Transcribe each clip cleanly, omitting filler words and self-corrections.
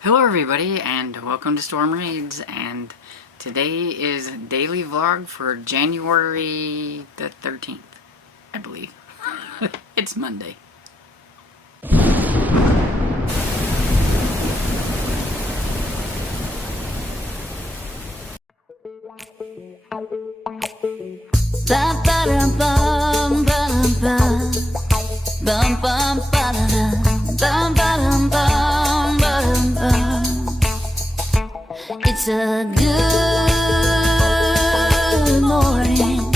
Hello everybody and welcome to Storm Raids, and today is daily vlog for January the 13th, I believe. It's Monday. It's a good morning.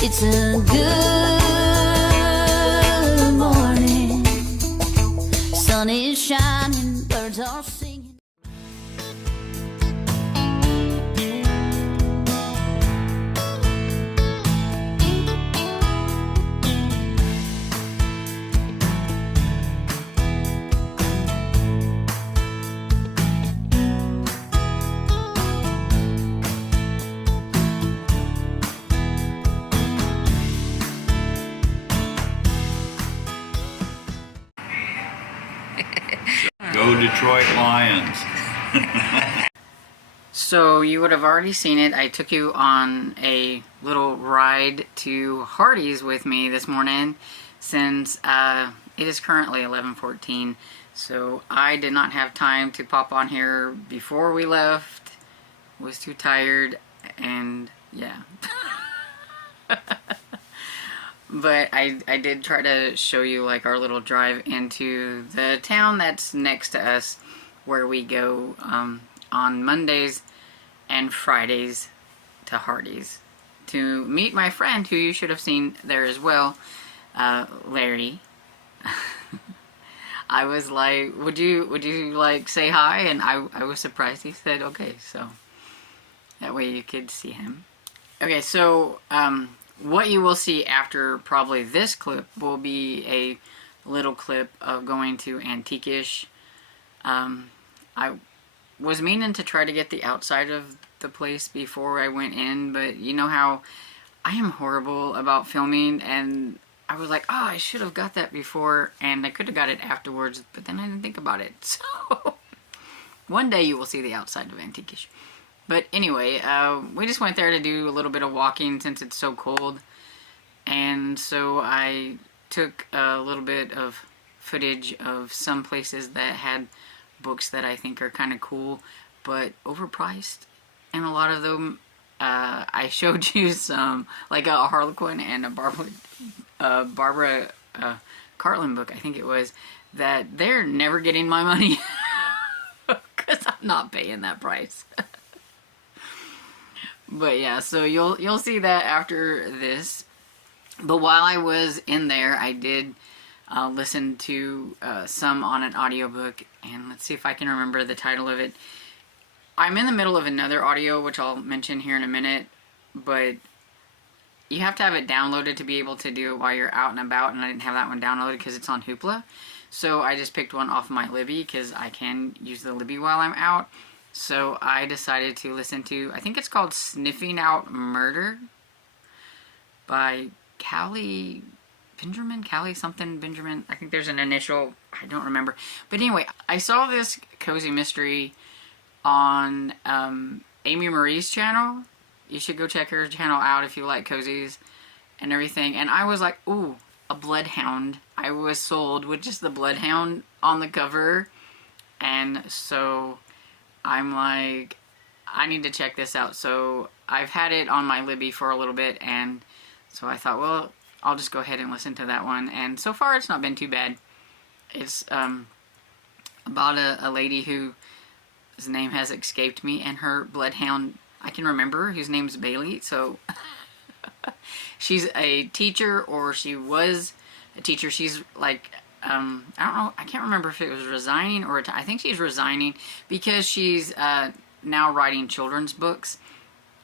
It's a good morning. Sun is shining, birds are singing. Go Detroit Lions. So you would have already seen it. I took you on a little ride to Hardee's with me this morning, since it is currently 11:14. So I did not have time to pop on here before we left. Was too tired, and yeah. But I did try to show you like our little drive into the town that's next to us, where we go on Mondays and Fridays to Hardee's to meet my friend, who you should have seen there as well, Larry. I was like, would you like say hi? And I was surprised he said okay, so that way you could see him. Okay, so what you will see after probably this clip will be a little clip of going to Antiquish. I was meaning to try to get the outside of the place before I went in, but you know how I am horrible about filming, and I was like, oh, I should have got that before, and I could have got it afterwards, but then I didn't think about it. So one day you will see the outside of Antiquish. But anyway, we just went there to do a little bit of walking since it's so cold. And so I took a little bit of footage of some places that had books that I think are kind of cool, but overpriced. And a lot of them, I showed you some, like a Harlequin and a Barbara Cartland book, I think it was, that they're never getting my money. Because I'm not paying that price. But yeah, so you'll see that after this. But while I was in there, I did listen to some on an audiobook, and let's see if I can remember the title of it. I'm in the middle of another audio, which I'll mention here in a minute, but you have to have it downloaded to be able to do it while you're out and about, and I didn't have that one downloaded because it's on Hoopla. So I just picked one off my Libby, because I can use the Libby while I'm out. So I decided to listen to, I think it's called Sniffing Out Murder by Callie Benjamin, I think there's an initial, I don't remember. But anyway, I saw this cozy mystery on Amy Marie's channel. You should go check her channel out if you like cozies and everything. And I was like, ooh, a bloodhound. I was sold with just the bloodhound on the cover. And so I'm like, I need to check this out. So I've had it on my Libby for a little bit, and so I thought, well, I'll just go ahead and listen to that one. And so far, it's not been too bad. It's about a lady whose name has escaped me, and her bloodhound, I can remember, whose name's Bailey. So she's a teacher, or she was a teacher. She's like, I don't know, I can't remember if it was resigning or I think she's resigning because she's now writing children's books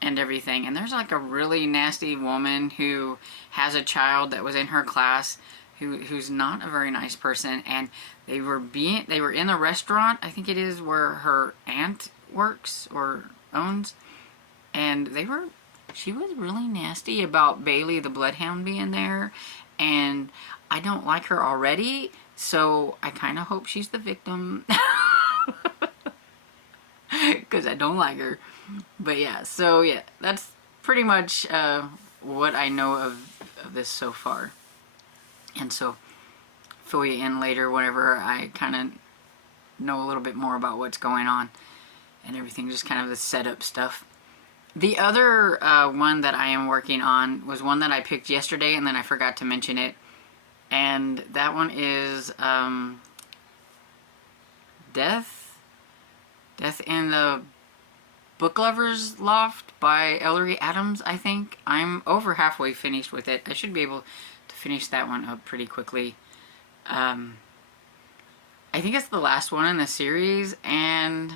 and everything. And there's like a really nasty woman who has a child that was in her class who's not a very nice person, and they were in the restaurant, I think it is, where her aunt works or owns, and she was really nasty about Bailey the bloodhound being there, and I don't like her already, so I kind of hope she's the victim. because I don't like her. But yeah, so yeah, that's pretty much what I know of this so far. And so, fill you in later whenever I kind of know a little bit more about what's going on and everything, just kind of the setup stuff. The other one that I am working on was one that I picked yesterday and then I forgot to mention it. And that one is Death in the Book Lovers Loft by Ellery Adams, I think. I'm over halfway finished with it. I should be able to finish that one up pretty quickly. I think it's the last one in the series, and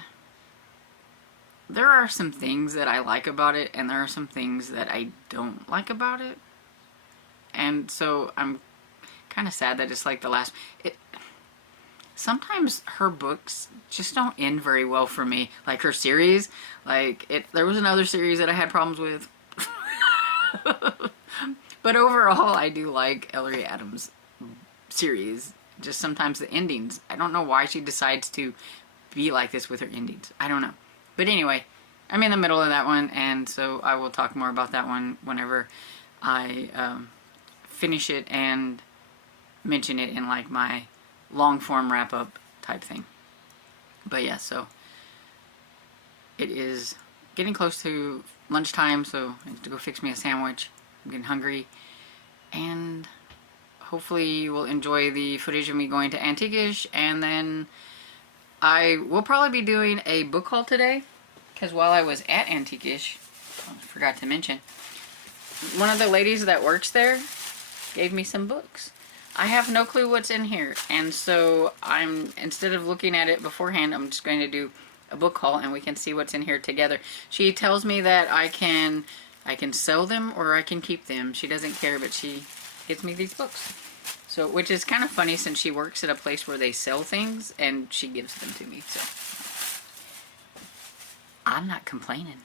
there are some things that I like about it, and there are some things that I don't like about it. And so I'm kind of sad that it's like the last... Sometimes her books just don't end very well for me. Like her series, there was another series that I had problems with. But overall, I do like Ellery Adams' series. Just sometimes the endings. I don't know why she decides to be like this with her endings. I don't know. But anyway, I'm in the middle of that one, and so I will talk more about that one whenever I finish it and mention it in like my long form wrap up type thing. But yeah, so it is getting close to lunchtime, so I have to go fix me a sandwich. I'm getting hungry, and hopefully you will enjoy the footage of me going to Antiguish, and then I will probably be doing a book haul today, because while I was at Antiguish, I forgot to mention, one of the ladies that works there gave me some books. I have no clue what's in here, and so instead of looking at it beforehand, I'm just going to do a book haul and we can see what's in here together. She tells me that I can sell them or I can keep them. She doesn't care, but she gives me these books. So, which is kind of funny since she works at a place where they sell things and she gives them to me, so I'm not complaining.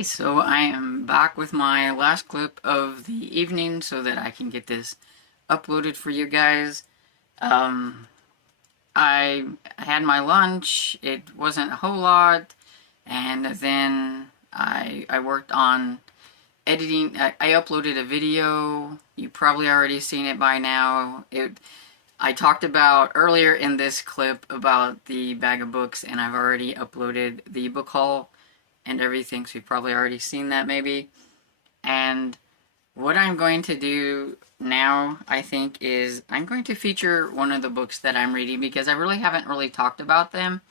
So I am back with my last clip of the evening so that I can get this uploaded for you guys. I had my lunch. It wasn't a whole lot, and then I worked on editing. I uploaded a video. You probably already seen it by now. I talked about earlier in this clip about the bag of books, and I've already uploaded the book haul and everything, so you've probably already seen that maybe. And what I'm going to do now, I think, is I'm going to feature one of the books that I'm reading, because I really haven't really talked about them.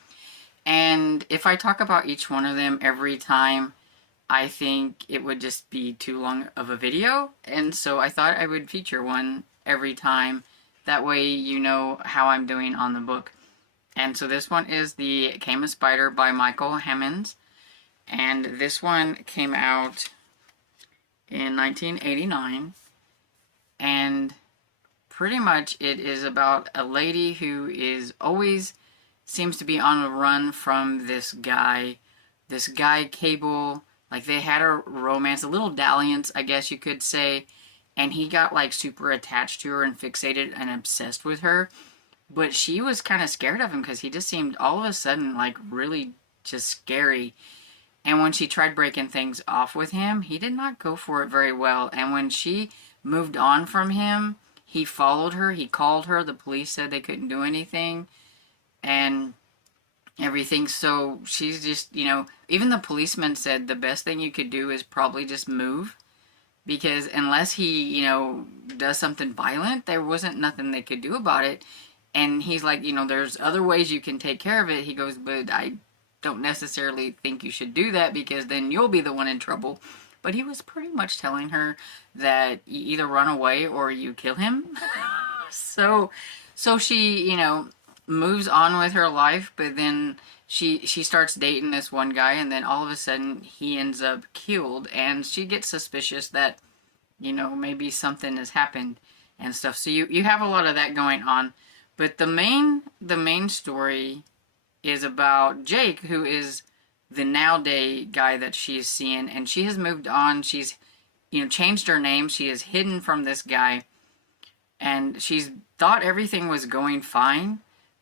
And if I talk about each one of them every time, I think it would just be too long of a video. And so I thought I would feature one every time. That way you know how I'm doing on the book. And so this one is The Came a Spider by Michael Hammonds. And this one came out in 1989, and pretty much it is about a lady who is always seems to be on the run from this guy Cable. Like, they had a romance, a little dalliance, I guess you could say, and he got like super attached to her and fixated and obsessed with her, but she was kind of scared of him because he just seemed all of a sudden like really just scary. And when she tried breaking things off with him, he did not go for it very well. And when she moved on from him, he followed her, he called her, the police said they couldn't do anything, and everything. So she's just, even the policeman said the best thing you could do is probably just move, because unless he, does something violent, there wasn't nothing they could do about it. And he's like, there's other ways you can take care of it. He goes, but I don't necessarily think you should do that, because then you'll be the one in trouble. but he was pretty much telling her that you either run away or you kill him. so she, moves on with her life, but then she starts dating this one guy, and then all of a sudden he ends up killed, and she gets suspicious that, maybe something has happened and stuff. So you have a lot of that going on. But the main story is about Jake, who is the nowadays guy that she's seeing, and she has moved on. She's, changed her name. She is hidden from this guy, and she's thought everything was going fine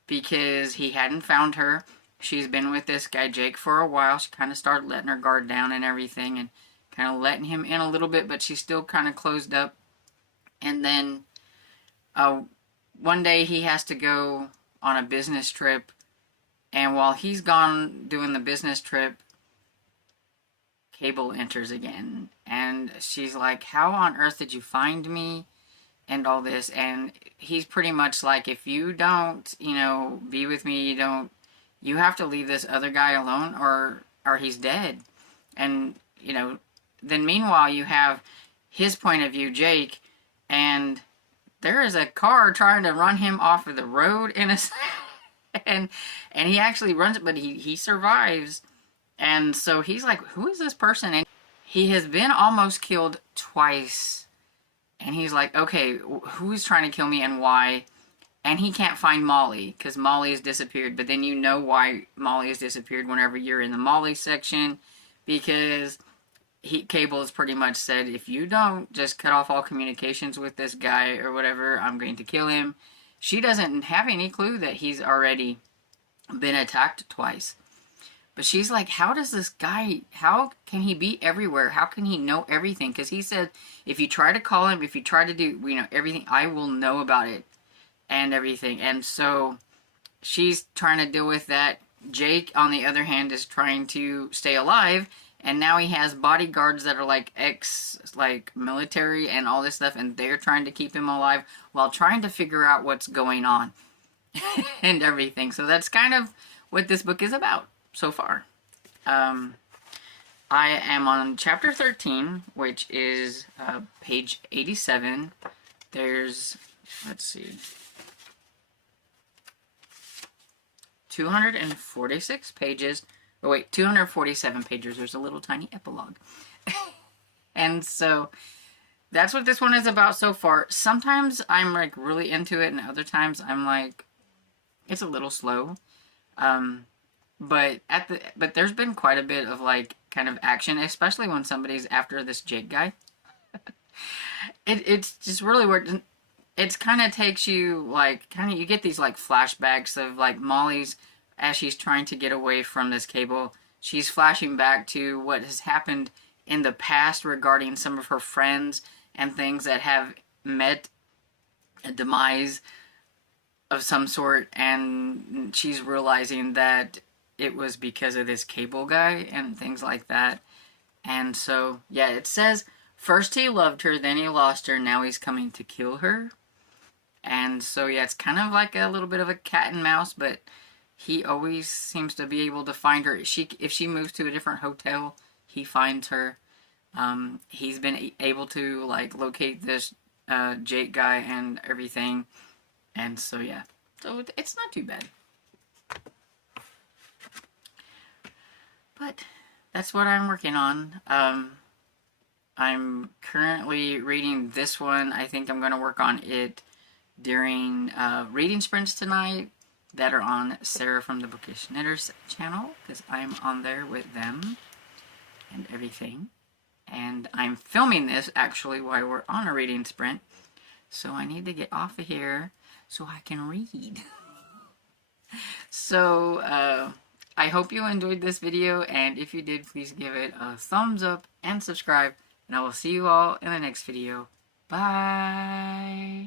because he hadn't found her. She's been with this guy Jake for a while. She kind of started letting her guard down and everything, and kind of letting him in a little bit, but she's still kind of closed up. And then one day he has to go on a business trip, and while he's gone doing the business trip, Cable enters again, and she's like, how on earth did you find me and all this? And he's pretty much like, if you don't be with me, you have to leave this other guy alone, or he's dead. And then meanwhile you have his point of view, Jake, and there is a car trying to run him off of the road and he actually runs it, but he survives. And so he's like, who is this person? And he has been almost killed twice, and he's like, okay, who's trying to kill me and why? And he can't find Molly because Molly has disappeared. But then why Molly has disappeared whenever you're in the Molly section, because Cable has pretty much said, if you don't just cut off all communications with this guy or whatever, I'm going to kill him. She doesn't have any clue that he's already been attacked twice. But she's like, how does this guy, how can he be everywhere? How can he know everything? Because he said, if you try to call him, if you try to do, everything, I will know about it and everything. And so she's trying to deal with that. Jake, on the other hand, is trying to stay alive. And now he has bodyguards that are like military and all this stuff, and they're trying to keep him alive while trying to figure out what's going on and everything. So that's kind of what this book is about so far. I am on chapter 13, which is page 87. There's, let's see, 246 pages. Oh wait, 247 pages. There's a little tiny epilogue. And so that's what this one is about so far. Sometimes I'm like really into it, and other times I'm like, it's a little slow. But there's been quite a bit of like kind of action, especially when somebody's after this Jake guy. It's just really weird. It's kind of takes you like you get these like flashbacks of like Molly's, as she's trying to get away from this Cable, she's flashing back to what has happened in the past regarding some of her friends and things that have met a demise of some sort, and she's realizing that it was because of this Cable guy and things like that. And so, yeah, it says, first he loved her, then he lost her, now he's coming to kill her. And so, yeah, it's kind of like a little bit of a cat and mouse, but he always seems to be able to find her. If she moves to a different hotel, he finds her. He's been able to like locate this Jake guy and everything. And so yeah, so it's not too bad. But that's what I'm working on. I'm currently reading this one. I think I'm going to work on it during reading sprints tonight that are on Sarah from the Bookish Knitters channel, because I'm on there with them and everything. And I'm filming this actually while we're on a reading sprint, so I need to get off of here so I can read. So I hope you enjoyed this video, and if you did, please give it a thumbs up and subscribe, and I will see you all in the next video. Bye!